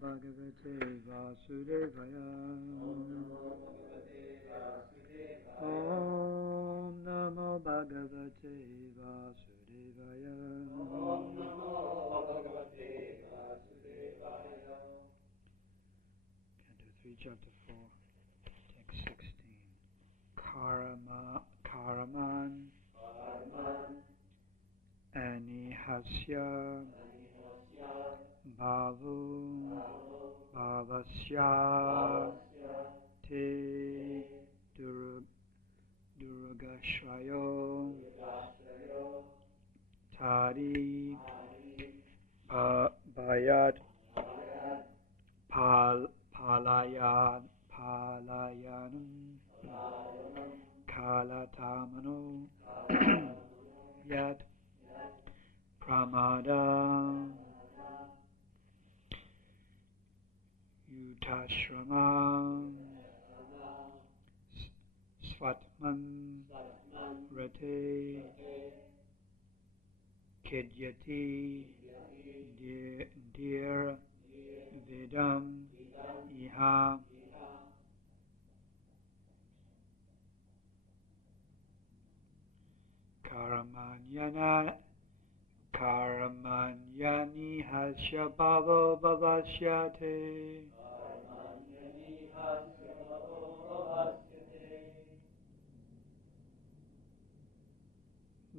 Bhagavate Vasudevaya. Om Namo Bhagavate Vasudevaya. Canto 3, Chapter 4, Text 16. Karaman Anihasya Bhavu Bhavasya Te Durgashrayo Tari Bhayat Palayanam Kalatamano Yat Pramada Yutashrama Svatman Rate Kidyati Dir Vedam Iha Karamanyani Hasya Bhava Bhavasyate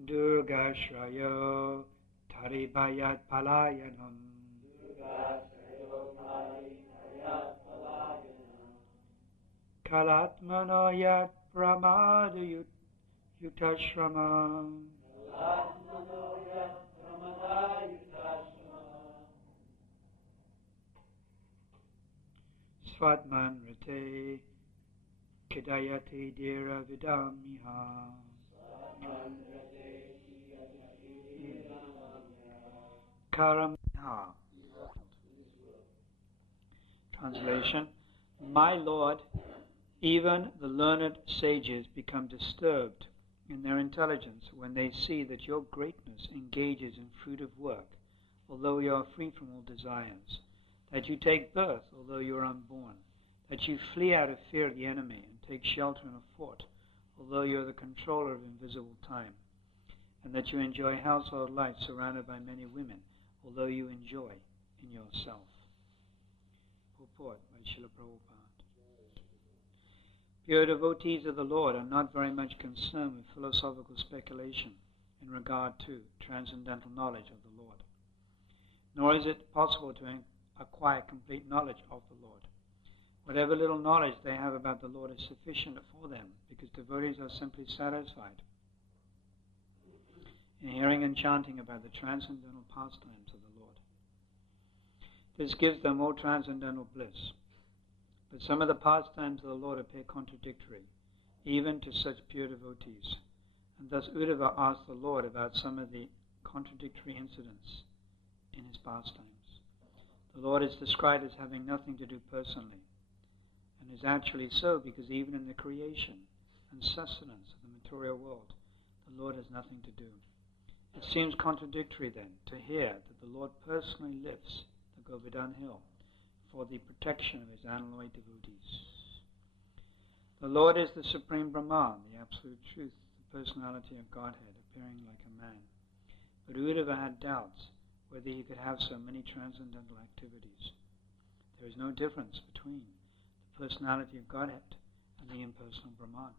Durgashrayo Taribayat Palayanam Kalatmano Yat Pramada Yutashrama Svatman Rate Kidayati Dira Vidamiha. Karamha. Translation: My Lord, even the learned sages become disturbed in their intelligence when they see that your greatness engages in fruitive work, although you are free from all desires, that you take birth, although you are unborn, that you flee out of fear of the enemy and take shelter in a fort, although you are the controller of invisible time, and that you enjoy household life surrounded by many women, although you enjoy in yourself. Purport by Srila Prabhupada. Pure devotees of the Lord are not very much concerned with philosophical speculation in regard to transcendental knowledge of the Lord. Nor is it possible to acquire complete knowledge of the Lord. Whatever little knowledge they have about the Lord is sufficient for them, because devotees are simply satisfied in hearing and chanting about the transcendental pastimes of the Lord. This gives them all transcendental bliss. But some of the pastimes of the Lord appear contradictory, even to such pure devotees. And thus Uddhava asked the Lord about some of the contradictory incidents in his pastimes. The Lord is described as having nothing to do personally, and is actually so because even in the creation and sustenance of the material world, the Lord has nothing to do. It seems contradictory then to hear that the Lord personally lifts the Govardhan hill for the protection of his unalloyed devotees. The Lord is the Supreme Brahman, the Absolute Truth, the personality of Godhead, appearing like a man. But Uddhava had doubts whether he could have so many transcendental activities. There is no difference between the personality of Godhead and the impersonal Brahman.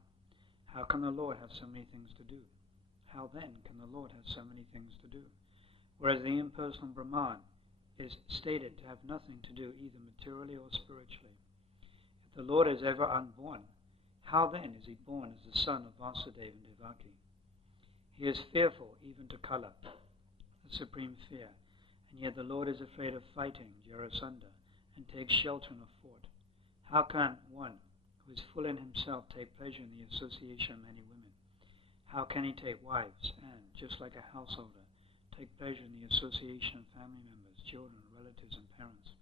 How can the Lord have so many things to do? How then can the Lord have so many things to do? Whereas the impersonal Brahman is stated to have nothing to do either materially or spiritually. If the Lord is ever unborn, how then is he born as the son of Vasudeva and Devaki? He is fearful even to Kala, the supreme fear, and yet the Lord is afraid of fighting Jarasandha and takes shelter in a fort. How can one who is full in himself take pleasure in the association of many women? How can he take wives and, just like a householder, take pleasure in the association of family members, children, relatives, and parents?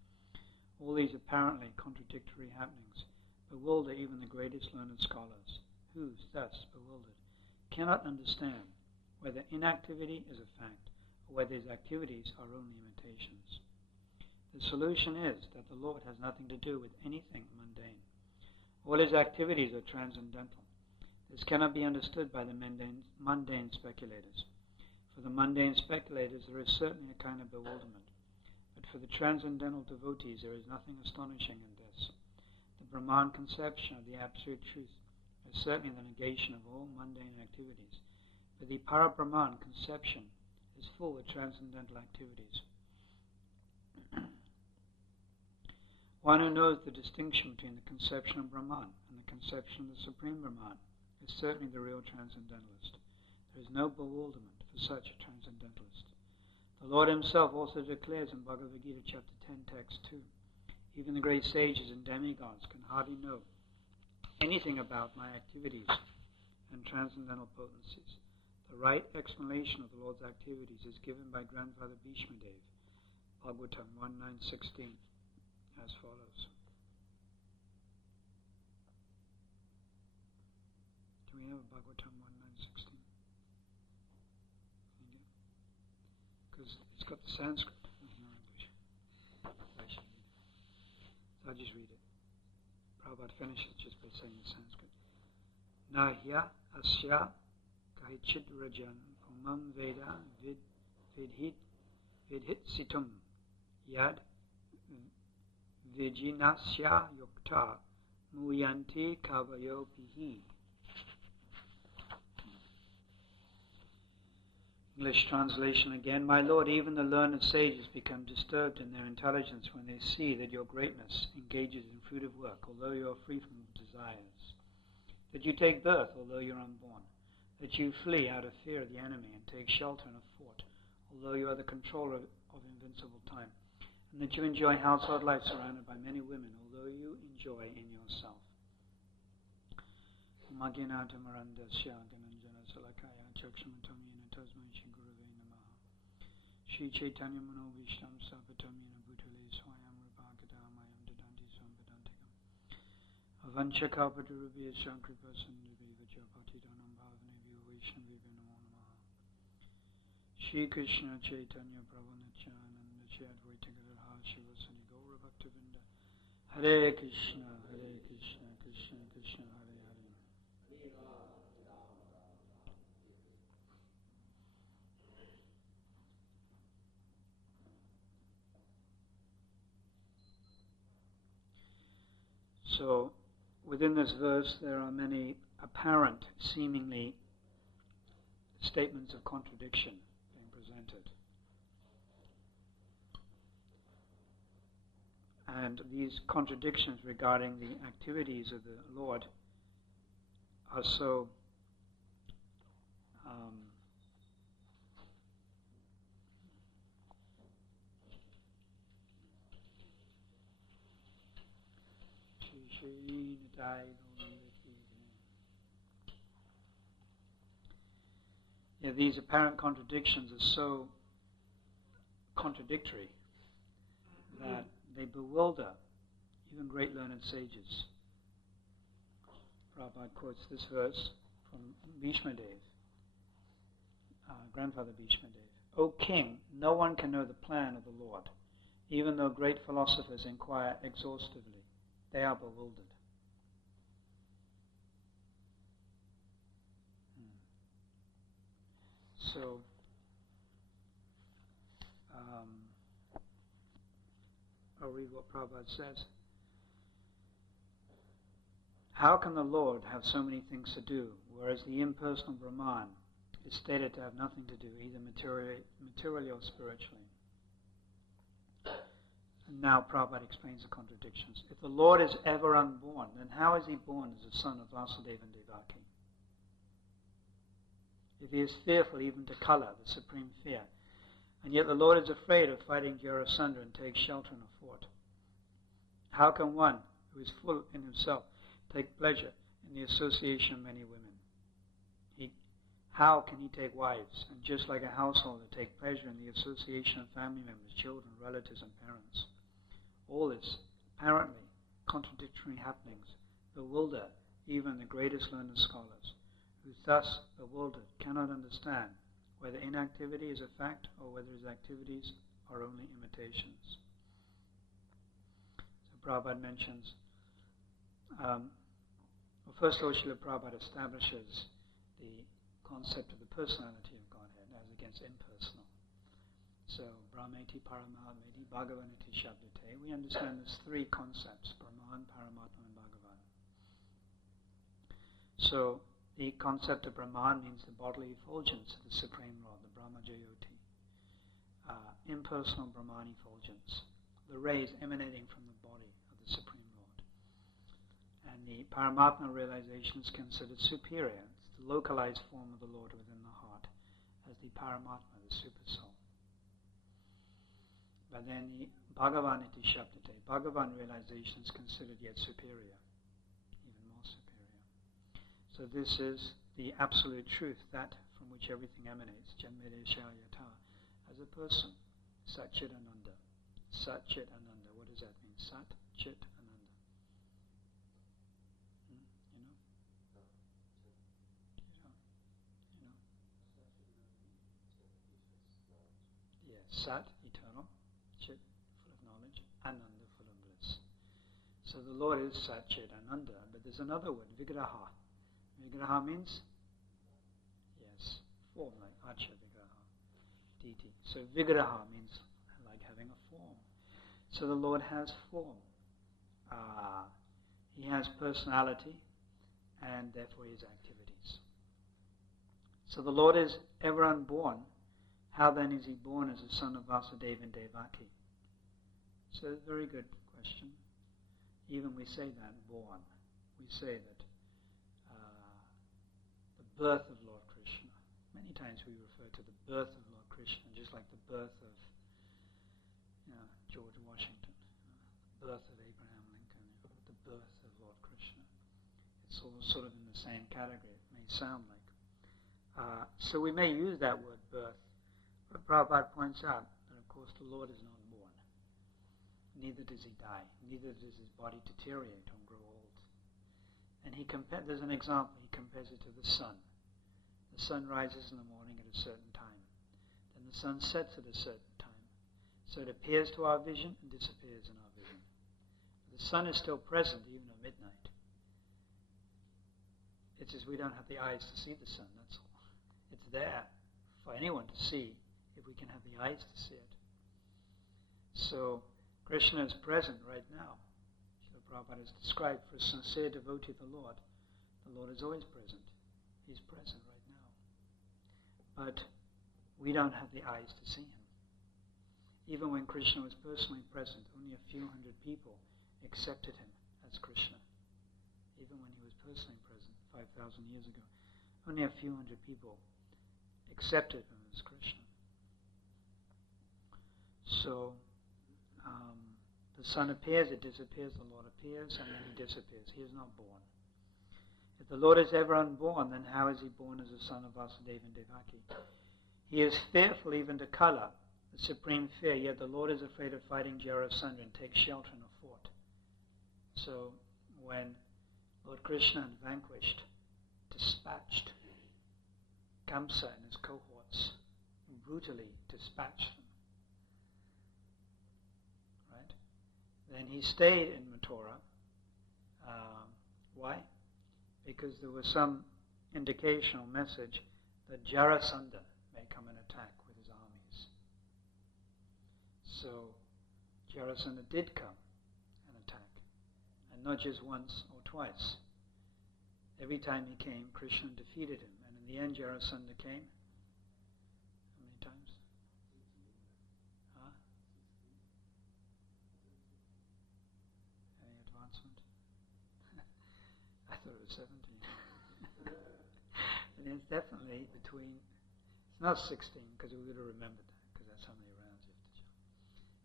All these apparently contradictory happenings bewilder even the greatest learned scholars, who, thus bewildered, cannot understand whether inactivity is a fact or whether his activities are only imitations. The solution is that the Lord has nothing to do with anything mundane. All his activities are transcendental. This cannot be understood by the mundane speculators. For the mundane speculators, there is certainly a kind of bewilderment. But for the transcendental devotees, there is nothing astonishing in this. The Brahman conception of the absolute truth is certainly the negation of all mundane activities. But the Para-Brahman conception is full of transcendental activities. One who knows the distinction between the conception of Brahman and the conception of the Supreme Brahman is certainly the real transcendentalist. There is no bewilderment for such a transcendentalist. The Lord himself also declares in Bhagavad Gita chapter 10 text 2, even the great sages and demigods can hardly know anything about my activities and transcendental potencies. The right explanation of the Lord's activities is given by Grandfather Bhishmadev, Bhagavatam 1.9.16, as follows. Do we have a Bhagavatam 1.9.16? Because it's got the Sanskrit, no English. I should read it. So I'll just read it. Prabhupada finishes just by saying the Sanskrit. Nahya asya kahichid rajan umam veda vidhit situm yad vijinasya yukta muyanti kavayo pihi. English translation again. My Lord, even the learned sages become disturbed in their intelligence when they see that your greatness engages in fruitive work, although you are free from desires. That you take birth, although you are unborn. That you flee out of fear of the enemy and take shelter in a fort, although you are the controller of invincible time. And that you enjoy household life surrounded by many women, although you enjoy in yourself. Shri Chaitanya Mano Vishtam Sapatamina Bhutale Swayam Rupakadamayam Dadanti Sambadantikam Avancha Kalpatarubhya Shankripa Sundari Vajapati Dhanam Bhavanebhyo Vaishnavibhyo Namo Namaha Shri Krishna Chaitanya Prabhu Nityananda Shri Advaita Gadadhar Shivasani Gaura Bhaktavinda Hare Krishna Krishna Krishna Hare Hare. So, within this verse, there are many apparent, seemingly, statements of contradiction being presented. And these contradictions regarding the activities of the Lord are so these apparent contradictions are so contradictory that they bewilder even great learned sages. Prabhupada quotes this verse from Bhishmadev, Grandfather Bhishmadev. O king, no one can know the plan of the Lord, even though great philosophers inquire exhaustively. They are bewildered. So, I'll read what Prabhupada says. How can the Lord have so many things to do, whereas the impersonal Brahman is stated to have nothing to do, either materially or spiritually? And now Prabhupada explains the contradictions. If the Lord is ever unborn, then how is he born as the son of Vasudeva and Devaki? If he is fearful even to color, the supreme fear, and yet the Lord is afraid of fighting Jarasandha and takes shelter in a fort, how can one who is full in himself take pleasure in the association of many women? How can he take wives and, just like a householder, take pleasure in the association of family members, children, relatives, and parents? All this apparently contradictory happenings bewilder even the greatest learned scholars, who thus bewildered cannot understand whether inactivity is a fact or whether his activities are only imitations. Prabhupada mentions, first of all, Srila Prabhupada establishes the concept of the personality of Godhead as against impersonal. So, Brahmeti, Paramatmeti, Bhagavaniti, Shabdate. We understand there's three concepts, Brahman, Paramatma, and Bhagavan. So, the concept of Brahman means the bodily effulgence of the Supreme Lord, the Brahma Jayoti. Impersonal Brahman effulgence, the rays emanating from the body of the Supreme Lord. And the Paramatma realization is considered superior. It's the localized form of the Lord within the heart as the Paramatma, the Super Soul. But then the Bhagavaniti Shabdate, Bhagavan realization is considered yet superior, even more superior. So this is the absolute truth, that from which everything emanates, Janmede Sharyata, as a person, Sat Chit Ananda. Sat Chit Ananda, what does that mean? Sat Chit Ananda. You know? Yes, Sat, eternal, Chit, full of knowledge, Ananda, full of bliss. So the Lord is Sat Chit Ananda, but there's another word, Vigraha. Vigraha means? Yes, form, like Acha Vigraha, deity. So Vigraha means like having a form. So the Lord has form. He has personality, and therefore his activities. So the Lord is ever unborn. How then is he born as a son of Vasudeva and Devaki? So it's a very good question. Even we say that, born. We say that the birth of Lord Krishna. Many times we refer to the birth of Lord Krishna, just like the birth of George Washington, the birth of Abraham Lincoln, the birth of Lord Krishna. It's all sort of in the same category, it may sound like. So we may use that word birth, but Prabhupada points out that of course the Lord is not born. Neither does he die, neither does his body deteriorate or grow old. And there's an example, he compares it to the sun. The sun rises in the morning at a certain time. Then the sun sets at a certain time. So it appears to our vision and disappears in our vision. The sun is still present even at midnight. It's just we don't have the eyes to see the sun, that's all. It's there for anyone to see if we can have the eyes to see it. So Krishna is present right now. Srila Prabhupada has described for a sincere devotee of the Lord is always present. He's present right now. But we don't have the eyes to see him. Even when Krishna was personally present, only a few hundred people accepted him as Krishna. Even when he was personally present 5,000 years ago, only a few hundred people accepted him as Krishna. So the sun appears, it disappears, the Lord appears, and then he disappears. He is not born. If the Lord is ever unborn, then how is he born as a son of Vasudeva and Devaki? He is fearful even to Kala, the supreme fear, yet the Lord is afraid of fighting Jarasandha and takes shelter in a fort. So when Lord Krishna had vanquished, dispatched Kamsa and his cohorts, brutally dispatched them, right? Then he stayed in Mathura. Why? Because there was some indication or message that Jarasandha may come and attack with his armies. So Jarasandha did come and attack, and not just once or twice. Every time he came, Krishna defeated him, and in the end Jarasandha came. How many times? Any advancement? I thought it was 17. And it's definitely between, it's not 16 because we would have remembered that because that's how many rounds you have to jump.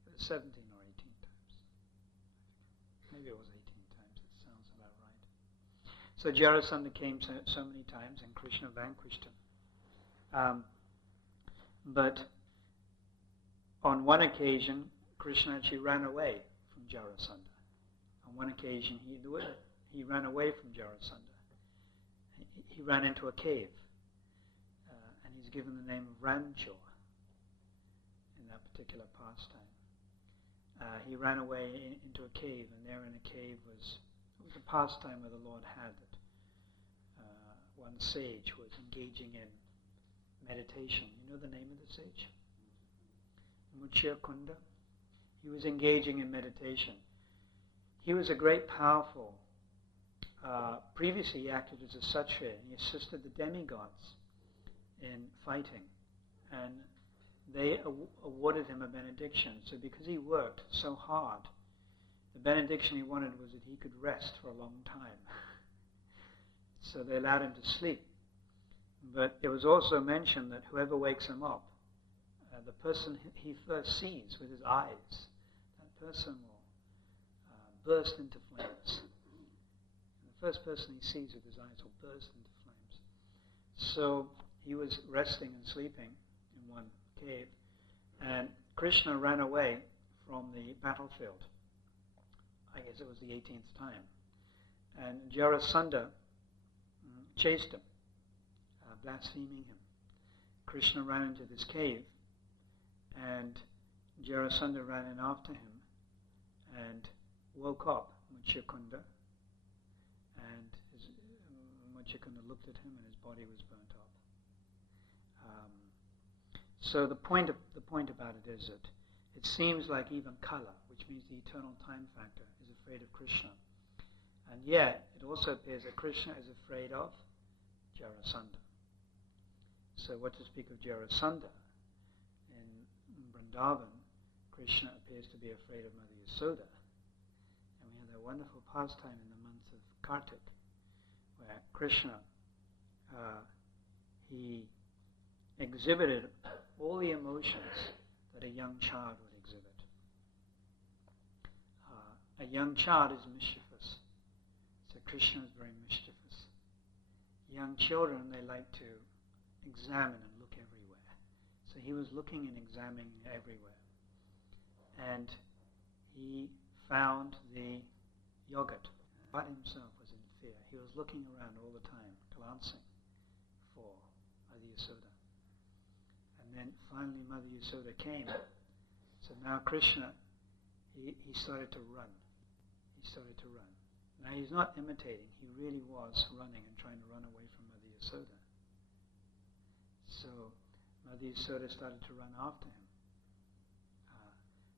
It was 17 or 18 times. Maybe it was 18 times, it sounds about right. So Jarasandha came so many times and Krishna vanquished him. But on one occasion, Krishna actually ran away from Jarasandha. On one occasion, he ran away from Jarasandha. He ran into a cave, and he's given the name of Ranchor in that particular pastime. he ran away into a cave, and there in a cave was a pastime where the Lord had it. One sage was engaging in meditation. You know the name of the sage? Muchya Kunda. He was engaging in meditation. He was a great, powerful. Previously, he acted as a Kshatriya, and he assisted the demigods in fighting, and they awarded him a benediction. So because he worked so hard, the benediction he wanted was that he could rest for a long time. So they allowed him to sleep. But it was also mentioned that whoever wakes him up, the person he first sees with his eyes, that person will burst into flames. And the first person he sees with his eyes will burst into flames. So he was resting and sleeping in one cave, and Krishna ran away from the battlefield. I guess it was the 18th time. And Jarasandha chased him, blaspheming him. Krishna ran into this cave, and Jarasandha ran in after him and woke up Muchya-kunda, and Muchya-kunda looked at him and his body was burnt up. So the point about it is that it seems like even Kala, which means the eternal time factor, is afraid of Krishna. And yet, it also appears that Krishna is afraid of Jarasandha. So what to speak of Jarasandha? In Vrindavan, Krishna appears to be afraid of Mother Yasoda. And we have that wonderful pastime in the month of Kartik, where Krishna, he exhibited all the emotions that a young child would exhibit. A young child is mischievous. So Krishna is very mischievous. Young children, they like to examine and look everywhere. So he was looking and examining everywhere. And he found the yogurt. But himself was in fear. He was looking around all the time, glancing for Mother Yasoda. And then finally Mother Yasoda came. So now Krishna, he started to run. He started to run. Now he's not imitating. He really was running and trying to run away from Mother Yasoda. So Mother Yasoda started to run after him.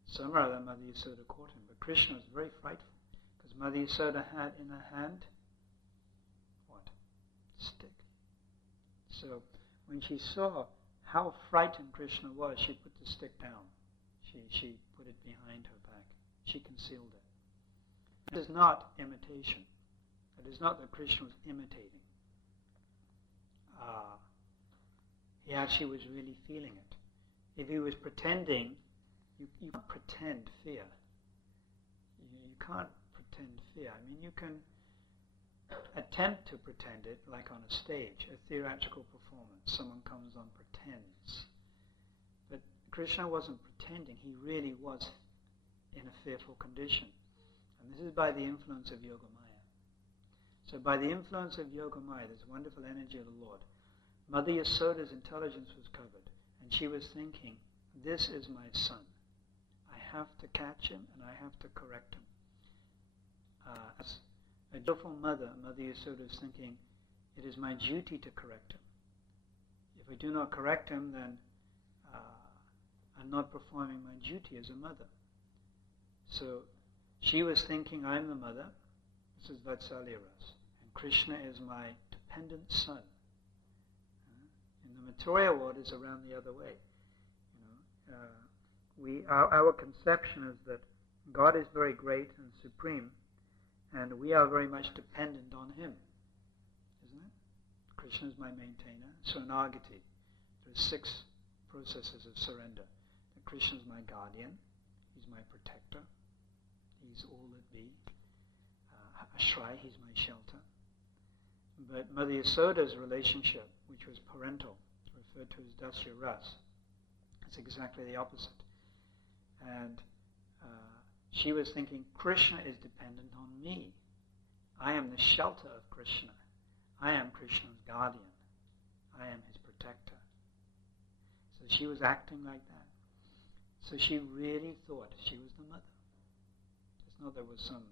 Somehow Mother Yasoda caught him. But Krishna was very frightful, because Mother Yasoda had in her hand, what? Stick. So when she saw how frightened Krishna was, she put the stick down. She put it behind her back. She concealed it. It is not imitation. It is not that Krishna was imitating. He actually was really feeling it. If he was pretending, you can't pretend fear. You can't pretend fear. I mean, you can attempt to pretend it, like on a stage, a theatrical performance. Someone comes on, pretends. But Krishna wasn't pretending. He really was in a fearful condition. And this is by the influence of Yoga Maya. So by the influence of Yoga Maya, this wonderful energy of the Lord, Mother Yasoda's intelligence was covered, and she was thinking, this is my son. I have to catch him, and I have to correct him. As a joyful mother, Mother Yasoda is thinking, it is my duty to correct him. If I do not correct him, then I'm not performing my duty as a mother. So she was thinking, I'm the mother. This is Vatsalya Ras. And Krishna is my dependent son. In the Maturya world is around the other way. Our conception is that God is very great and supreme, and we are very much dependent on him, isn't it? Krishna is my maintainer. Saranagati. There are 6 processes of surrender. Krishna is my guardian. He's my protector. He's all that be. Ashray, he's my shelter. But Mother Yasoda's relationship, which was parental, referred to as Dasya Ras, it's exactly the opposite. And she was thinking, Krishna is dependent on me. I am the shelter of Krishna. I am Krishna's guardian. I am his protector. So she was acting like that. So she really thought she was the mother. It's not there was some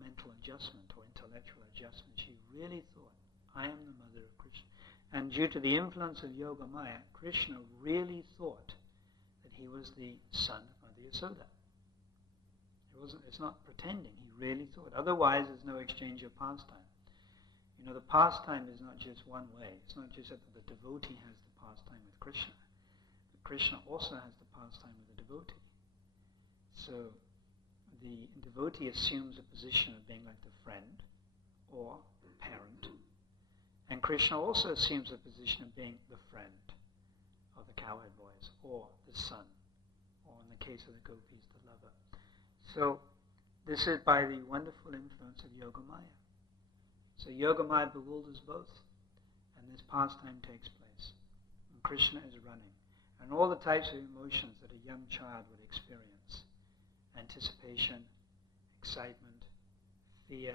mental adjustment or intellectual adjustment. She really thought, I am the mother of Krishna. And due to the influence of Yoga Maya, Krishna really thought that he was the son of Mother Yasoda. It's not pretending, he really thought. Otherwise, there's no exchange of pastime. The pastime is not just one way. It's not just that the devotee has the pastime with Krishna. But Krishna also has the pastime with the devotee. So the devotee assumes a position of being like the friend or the parent. And Krishna also assumes a position of being the friend of the cowherd boys or the son, or in the case of the gopis, the lover. So this is by the wonderful influence of Yoga Maya. So Yoga Maya bewilders both, and this pastime takes place. And Krishna is running. And all the types of emotions that a young child would experience: anticipation, excitement, fear.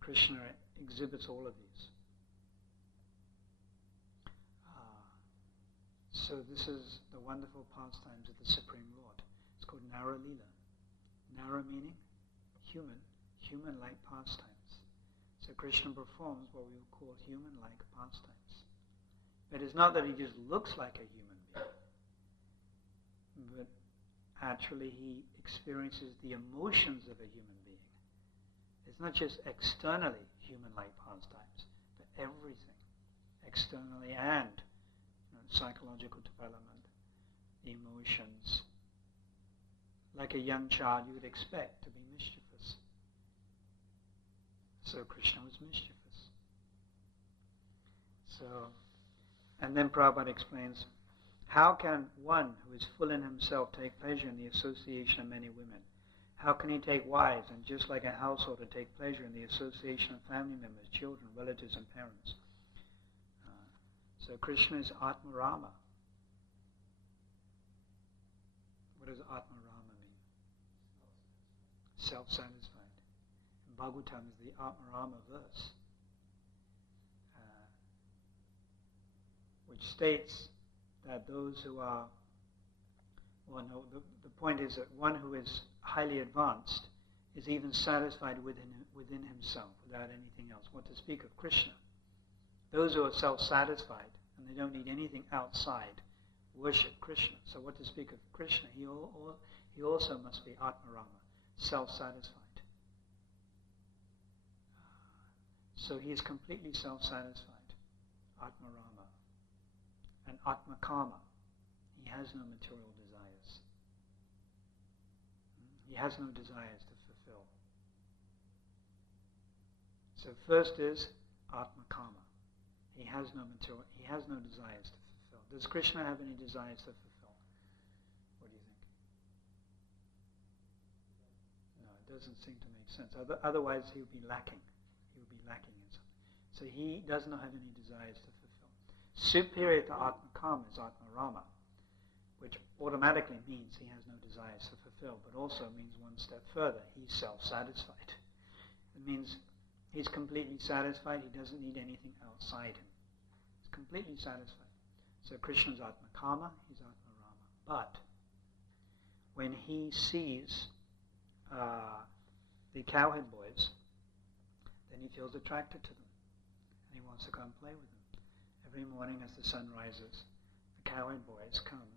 Krishna exhibits all of these. So this is the wonderful pastimes of the Supreme Lord. It's called Nara Lila. Nara meaning human-like pastimes. So Krishna performs what we would call human-like pastimes. But it's not that he just looks like a human being, but actually he experiences the emotions of a human being. It's not just externally human-like pastimes, but everything, externally and psychological development, the emotions. Like a young child, you would expect to be mischievous. So Krishna was mischievous. So, and then Prabhupada explains, how can one who is full in himself take pleasure in the association of many women? How can he take wives and just like a householder take pleasure in the association of family members, children, relatives and parents? So Krishna is Atma Rama. What does Atma Rama mean? Self-satisfied. In Bhagavatam is the Atma Rama verse, which states that those who are, the point is that one who is highly advanced is even satisfied within himself without anything else. What to speak of Krishna? Those who are self-satisfied and they don't need anything outside worship Krishna. So what to speak of Krishna? He also must be Atma Rama, self-satisfied. So he is completely self-satisfied, Atma Rama. And Atma Kama, he has no material desires. He has no desires to fulfill. So first is Atma Kama. He has no desires to fulfill. Does Krishna have any desires to fulfill? What do you think? No, it doesn't seem to make sense. Otherwise he would be lacking. He would be lacking in something. So he does not have any desires to fulfill. Superior to Atma Kama is Atma Rama, which automatically means he has no desires to fulfill, but also means one step further, he's self-satisfied. It means he's completely satisfied, he doesn't need anything outside him. He's completely satisfied. So Krishna's Atma Kama, he's Atma Rama. But when he sees the cowherd boys, then he feels attracted to them. And he wants to come play with them. Every morning as the sun rises, the cowherd boys come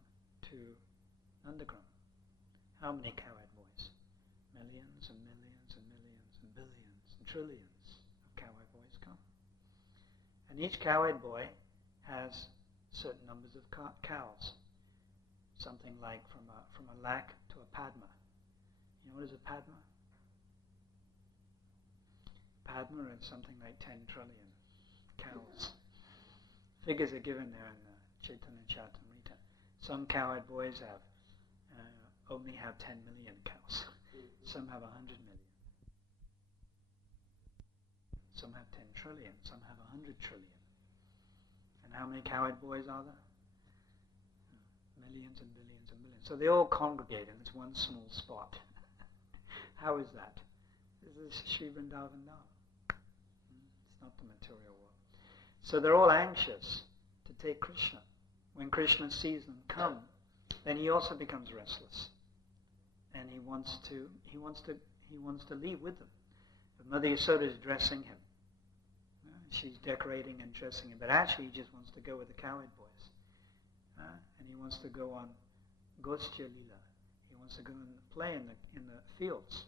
to Nandagram. How many cowherd boys? Millions and millions and millions and billions and trillions of cowherd boys come. And each cowherd boy has certain numbers of cows. Something like from a lakh to a padma. You know what is a padma? Padma is something like 10 trillion cows. Figures are given there in the Chaitanya Charitamrita. Some cowherd boys only have 10 million cows. Some have 100 million. Some have 10 trillion. Some have 100 trillion. And how many cowherd boys are there? Millions and billions and millions. So they all congregate in this one small spot. How is that? This is Sri Vrindavan now. It's not the material world. So they're all anxious to take Krishna. when Krishna sees them come, then he also becomes restless, and he wants to leave with them. But Mother Yasoda is dressing him. She's decorating and dressing him, but actually he just wants to go with the cowherd boys, and he wants to go on Gostya Lila. He wants to go and play in the fields,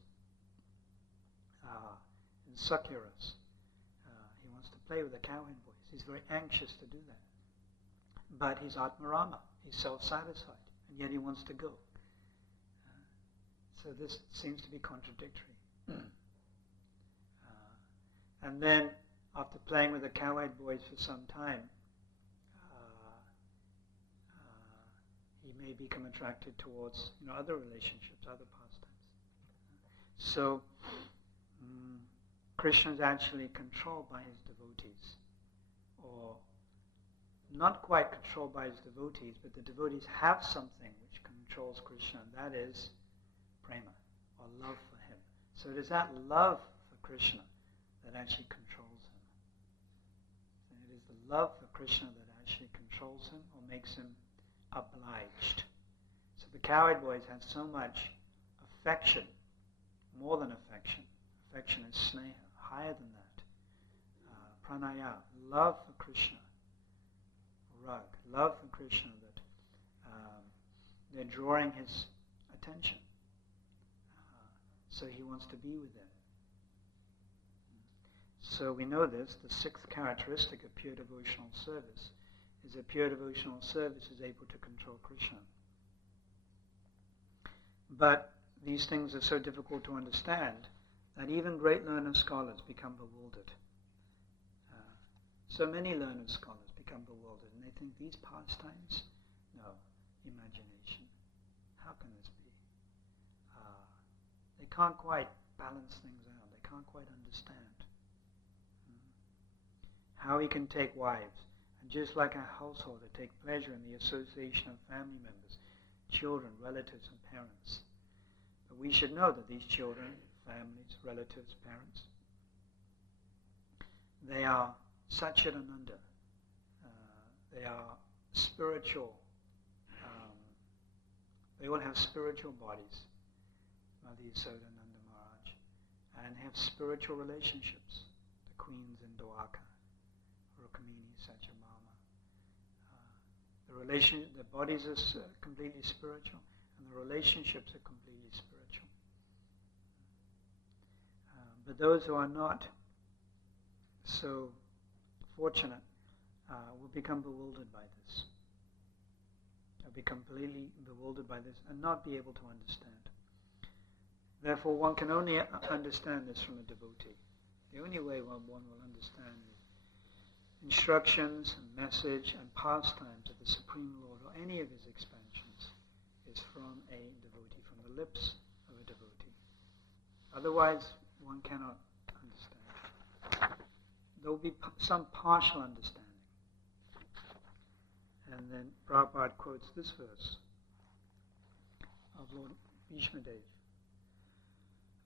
in Sakyaras. He wants to play with the cowherd boys. He's very anxious to do that. But he's Atmarama. He's self-satisfied, and yet he wants to go. So this seems to be contradictory. And then, after playing with the cowherd boys for some time, he may become attracted towards other relationships, other pastimes. So Krishna is actually controlled by his devotees, or not quite controlled by his devotees, but the devotees have something which controls Krishna, and that is prema, or love for him. So it is that love for Krishna that actually controls him. And it is the love for Krishna that actually controls him or makes him obliged. So the cowherd boys have so much affection, more than affection. Affection is sneha, higher than that. Pranaya, love for Krishna. Rag, love for Krishna, that they're drawing his attention. So he wants to be with them. So we know this, the sixth characteristic of pure devotional service is that pure devotional service is able to control Krishna. But these things are so difficult to understand that even great learned scholars become bewildered. So many learned scholars become bewildered, and they think these pastimes, no, imagination. How can this be? They can't quite balance things out. They can't quite understand how he can take wives, and just like a householder, take pleasure in the association of family members, children, relatives, and parents. But we should know that these children, families, relatives, parents, they are Satchidananda. They are spiritual. They all have spiritual bodies, Mother Yasoda and Nanda Maharaj, and have spiritual relationships. The queens in Towaco, Rukmini, Satyabhama. The bodies are completely spiritual, and the relationships are completely spiritual. But those who are not so fortunate will become bewildered by this. They'll become completely bewildered by this and not be able to understand. Therefore, one can only understand this from a devotee. The only way one will understand the instructions and message and pastimes of the Supreme Lord or any of his expansions is from a devotee, from the lips of a devotee. Otherwise, one cannot understand. There will be some partial understanding. And then Prabhupada quotes this verse of Lord Bhishmadev.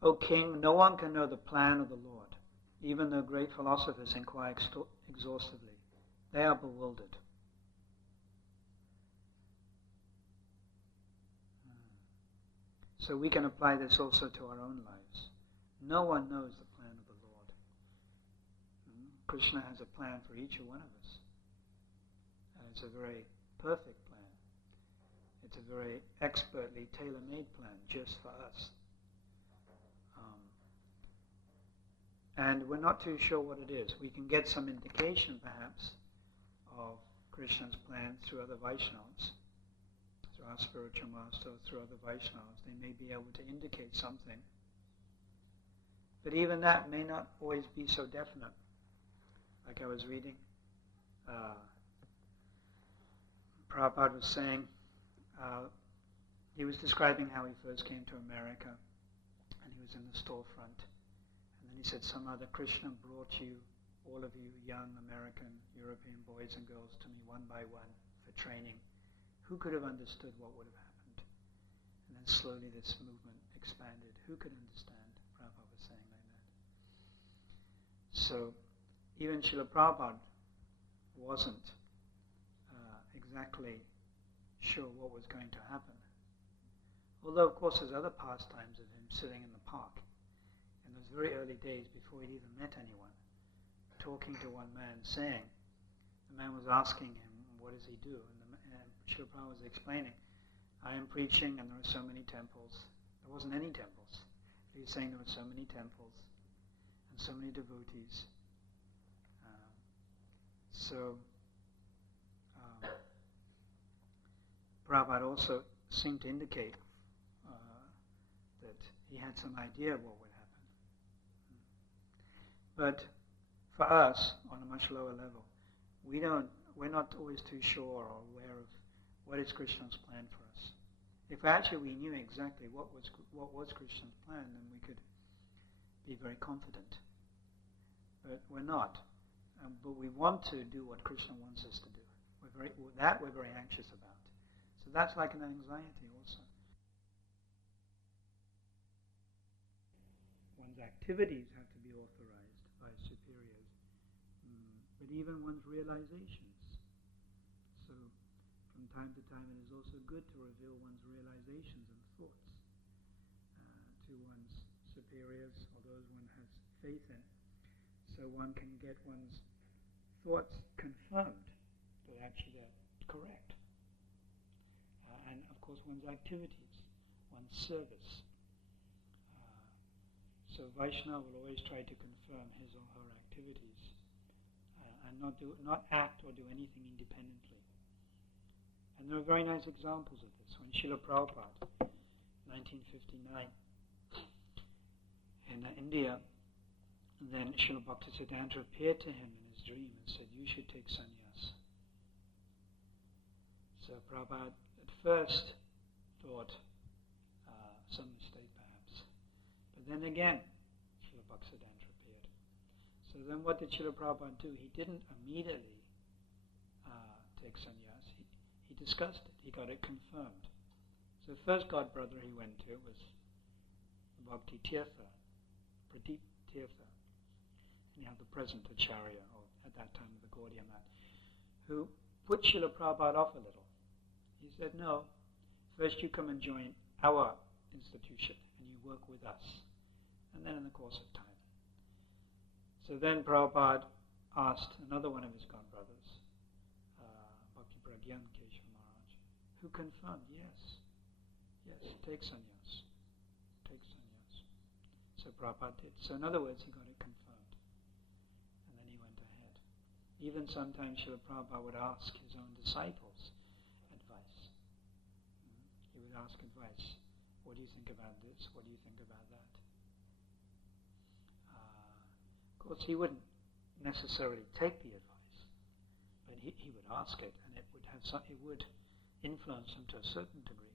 O King, no one can know the plan of the Lord, even though great philosophers inquire exhaustively. They are bewildered. So we can apply this also to our own lives. No one knows the plan of the Lord. Krishna has a plan for each one of us. And it's a very perfect plan. It's a very expertly tailor-made plan just for us. And we're not too sure what it is. We can get some indication, perhaps, of Krishna's plan through other Vaishnavas, through our spiritual master, through other Vaishnavas. They may be able to indicate something. But even that may not always be so definite. Like I was reading, Prabhupada was saying, he was describing how he first came to America, and he was in the storefront. And then he said, some other Krishna brought you, all of you young American, European boys and girls to me one by one for training. Who could have understood what would have happened? And then slowly this movement expanded. Who could understand? Prabhupada was saying like that. So even Srila Prabhupada wasn't exactly sure what was going to happen. Although, of course, there's other pastimes of him sitting in the park in those very early days before he'd even met anyone, talking to one man, saying, the man was asking him, what does he do? And Srila Prabhupada was explaining, I am preaching and there are so many temples. There wasn't any temples. He was saying there were so many temples and so many devotees. Prabhupada also seemed to indicate that he had some idea of what would happen. But for us, on a much lower level, we're not always too sure or aware of what is Krishna's plan for us. If actually we knew exactly what was Krishna's plan, then we could be very confident. But we're not. But we want to do what Krishna wants us to do. We're very anxious about. So that's like an anxiety also. One's activities have to be authorized by superiors, but even one's realizations. So from time to time it is also good to reveal one's realizations and thoughts to one's superiors or those one has faith in, so one can get one's thoughts confirmed that actually they're correct. And of course one's activities, one's service. So Vaishnava will always try to confirm his or her activities and not act or do anything independently. And there are very nice examples of this. When Srila Prabhupada, 1959, in India, then Srila Bhaktisiddhanta appeared to him in his dream and said, you should take sannyas. So Prabhupada at first thought some mistake perhaps. But then again, Srila Bhaktisiddhanta appeared. So then what did Srila Prabhupada do? He didn't immediately take sannyas. He discussed it. He got it confirmed. So the first godbrother he went to was Bhakti Tirtha, Pradeep Tirtha. And you have the present Acharya, or at that time the Gaudiya Math, who put Srila Prabhupada off a little. He said, no, first you come and join our institution and you work with us. And then in the course of time. So then Prabhupada asked another one of his godbrothers, Bhakti Pragyan Keshav Maharaj, who confirmed, yes, take sannyas. So Prabhupada did. So in other words, he got it confirmed. And then he went ahead. Even sometimes Srila Prabhupada would ask his own disciples advice. He would ask advice. What do you think about this? What do you think about that? Of course, he wouldn't necessarily take the advice, but he would ask it, and it would influence him to a certain degree.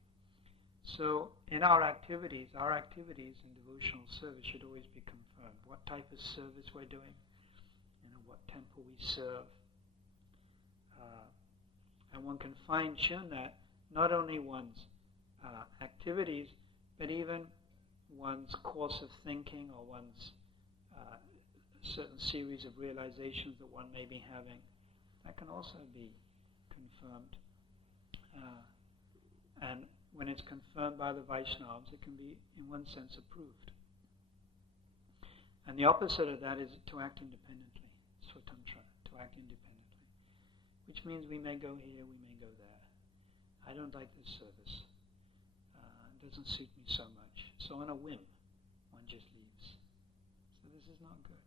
So in our activities in devotional service should always be confirmed. What type of service we're doing, what temple we serve. And one can fine-tune that, not only one's activities, but even one's course of thinking or one's certain series of realizations that one may be having. That can also be confirmed. And when it's confirmed by the Vaishnavas, it can be, in one sense, approved. And the opposite of that is to act independently, swatantra, to act independently. Which means we may go here, we may go there. I don't like this service. It doesn't suit me so much. So on a whim, one just leaves. So this is not good.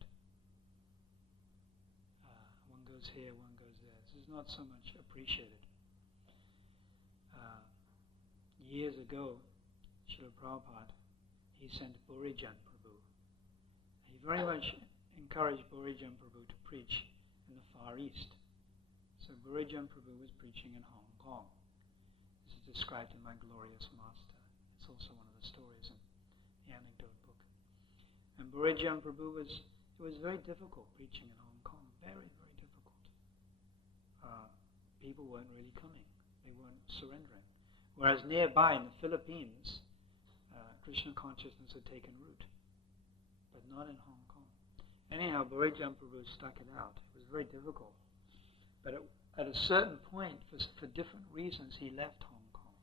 One goes here, one goes there. This is not so much appreciated. Years ago, Srila Prabhupada, he sent Burijan Prabhu. He very much encouraged Burijan Prabhu to preach in the Far East. So Burijan Prabhu was preaching in Hong Kong. This is described in my Glorious Master. It's also one of the stories in the anecdote book. And Burijan Prabhu it was very difficult preaching in Hong Kong. Very, very difficult. People weren't really coming. They weren't surrendering. Whereas nearby in the Philippines, Krishna consciousness had taken root, but not in Hong Kong. Anyhow, Burijan Prabhu stuck it out. It was very difficult, but at a certain point, for different reasons, he left Hong Kong.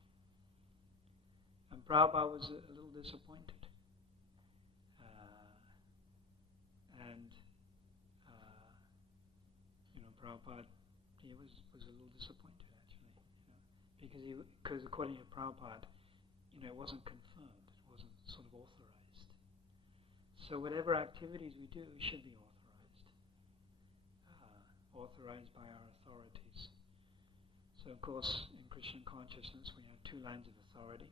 And Prabhupada was a little disappointed. Prabhupada, he was a little disappointed actually, because according to Prabhupada, it wasn't confirmed, it wasn't sort of authorized. So whatever activities we do should be authorized by our authorities. So of course, in Christian consciousness, we have two lines of authority.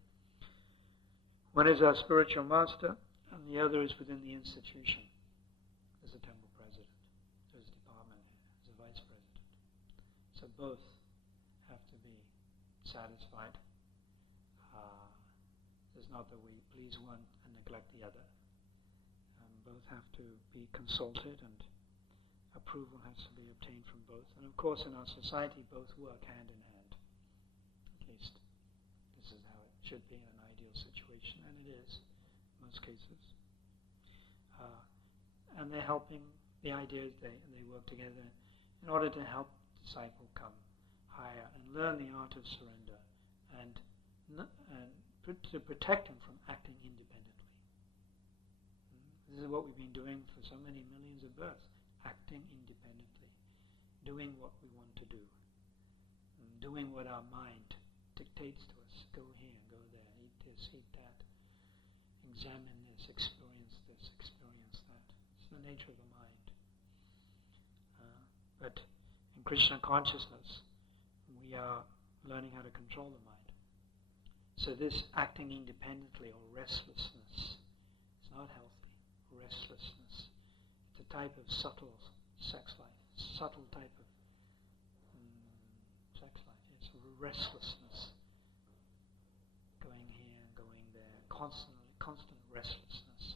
One is our spiritual master, and the other is within the institution. There's a temple president, there's a department head, there's a vice president. So both have to be satisfied. It's not that we please one and neglect the other. Both have to be consulted, and approval has to be obtained from both. And of course, in our society, both work hand in hand. At least this is how it should be in an ideal situation, and it is in most cases. And they're helping. The idea is they work together in order to help the disciple come higher and learn the art of surrender, and to protect him from acting independently. This is what we've been doing for so many millions of births, acting independently, doing what we want to do, and doing what our mind dictates to us. Go here, go there, eat this, eat that, examine this, experience that. It's the nature of the mind. But in Krishna consciousness, we are learning how to control the mind. So this acting independently, or restlessness, is not healthy. Restlessness. It's a type of subtle sex life, subtle type of sex life. It's a restlessness, going here, going there, constant restlessness.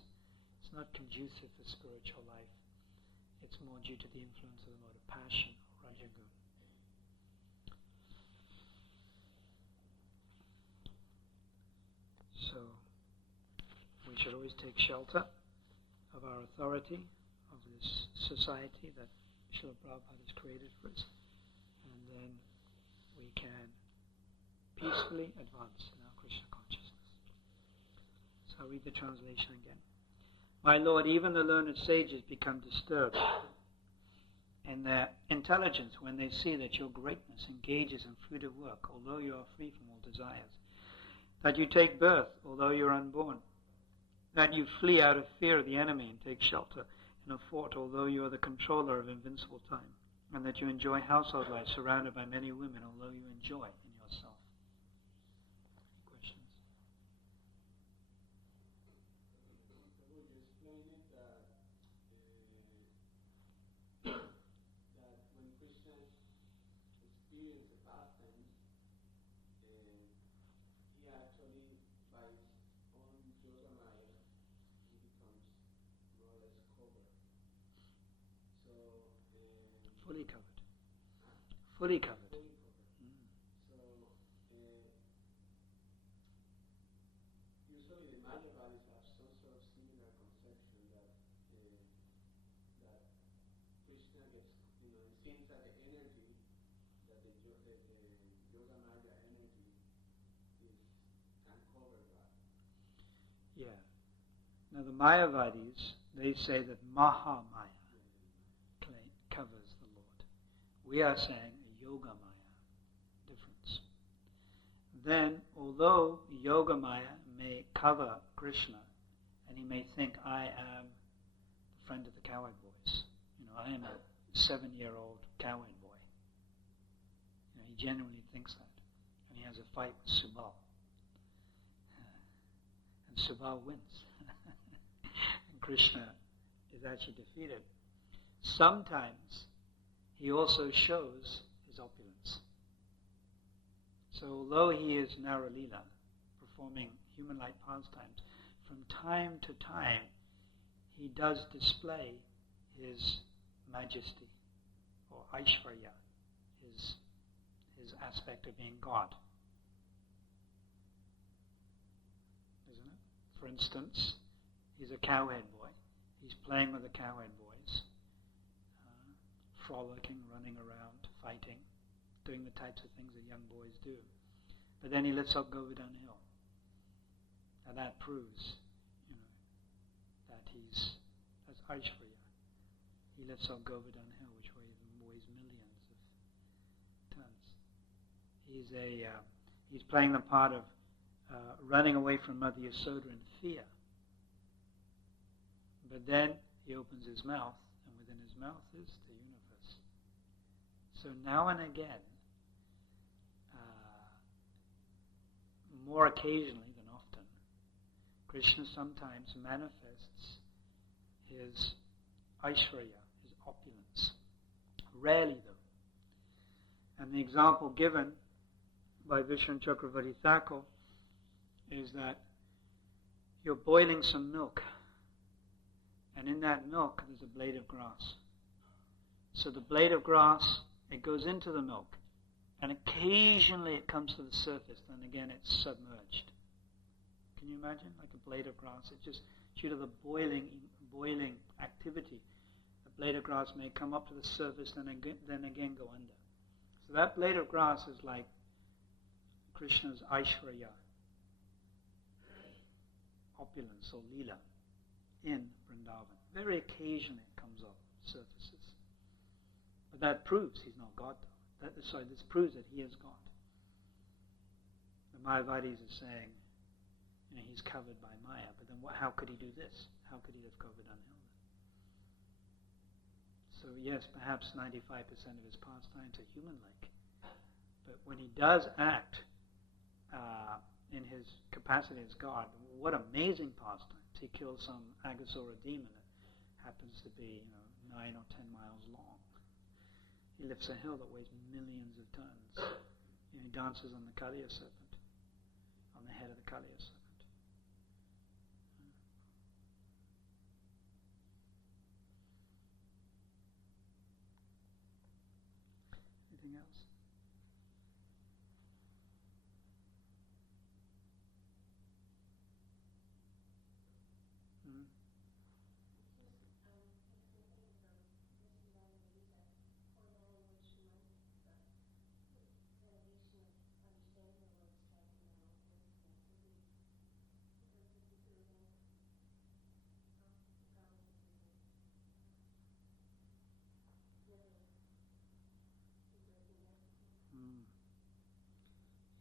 It's not conducive for spiritual life. It's more due to the influence of the mode of passion, or rajagun. So, we should always take shelter of our authority, of this society that Srila Prabhupada has created for us, and then we can peacefully advance in our Krishna consciousness. So I'll read the translation again. My Lord, even the learned sages become disturbed in their intelligence when they see that your greatness engages in fruitive work, although you are free from all desires. That you take birth, although you are unborn. That you flee out of fear of the enemy and take shelter in a fort, although you are the controller of invincible time. And that you enjoy household life surrounded by many women, although you enjoy in yourself. Any questions? Would you explain it that when Krishna experienced the pastimes, he actually, by his own yoga maya, he becomes more or less covered. So Fully covered. Fully covered. Fully covered. So usually the Mayavadis have some sort of similar conception that Krishna gets, it seems that the energy, that the yoga maya energy can cover that. Yeah. Now the Mayavadis, they say that Mahamaya covers the Lord. We are saying a Yoga Maya difference. Then, although Yoga Maya may cover Krishna, and he may think, I am the friend of the cowherd boys. I am a 7-year-old cowherd boy. He genuinely thinks that. And he has a fight with Subal. And Subal wins. And Krishna is actually defeated. Sometimes he also shows his opulence. So although he is Naralila, performing human-like pastimes, from time to time he does display his majesty, or Aishvarya, his aspect of being God. Isn't it? For instance, he's a cowherd boy. He's playing with the cowherd boys, frolicking, running around, fighting. doing the types of things that young boys do. But then he lifts up Govardhan Hill. And that proves, that that's Aishwarya. He lifts up Govardhan Hill, which weighs millions of tons. He's playing the part of running away from Mother Yasoda in fear. But then he opens his mouth, and within his mouth is the universe. So now and again, more occasionally than often, Krishna sometimes manifests his Aishwarya, his opulence. Rarely though. And the example given by Vishnu Chakravarti Thakur is that you're boiling some milk, and in that milk there's a blade of grass. So the blade of grass, it goes into the milk, and occasionally it comes to the surface, then again it's submerged. Can you imagine? Like a blade of grass, it just, due to the boiling activity, a blade of grass may come up to the surface, then again go under. So that blade of grass is like Krishna's Aishwarya, opulence or Leela in Vrindavan. Very occasionally it comes up, surfaces. But that proves he's not God. This proves that he is God. The Mayavadis are saying, he's covered by Maya, but then how could he do this? How could he have covered Hill? So yes, perhaps 95% of his pastimes are human-like. But when he does act in his capacity as God, what amazing pastimes. He kills some Aghasura demon that happens to be 9 or 10 miles long. He lifts a hill that weighs millions of tons. He dances on the Kaliya serpent, on the head of the Kaliya serpent. Anything else?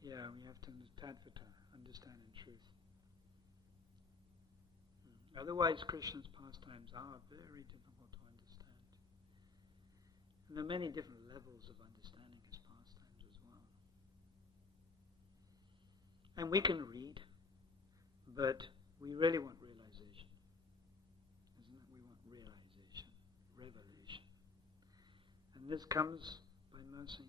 Yeah, we have to understand in truth. Otherwise, Krishna's pastimes are very difficult to understand. And there are many different levels of understanding his pastimes as well. And we can read, but we really want realization. Isn't it? We want realization, revelation. And this comes by mercy.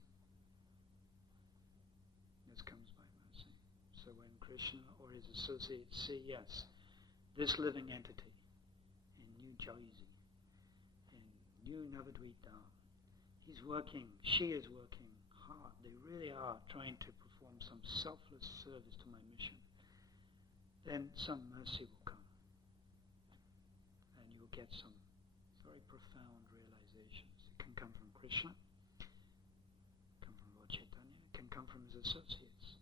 Krishna or his associates say, yes, this living entity in New Jersey, in New Navadvip Dham, she is working hard. They really are trying to perform some selfless service to my mission. Then some mercy will come. And you'll get some very profound realizations. It can come from Krishna, come from Lord Chaitanya, it can come from his associates.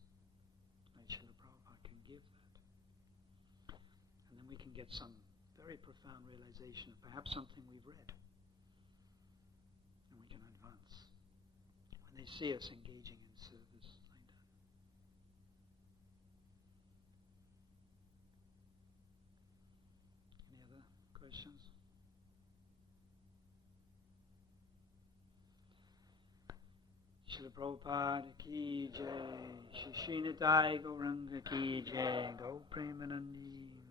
We can get some very profound realization of perhaps something we've read. And we can advance. When they see us engaging in service like that. Any other questions? Srila Prabhupada ki jai, Shri Srinitai Gauranga ki jai, Gau Premanandi.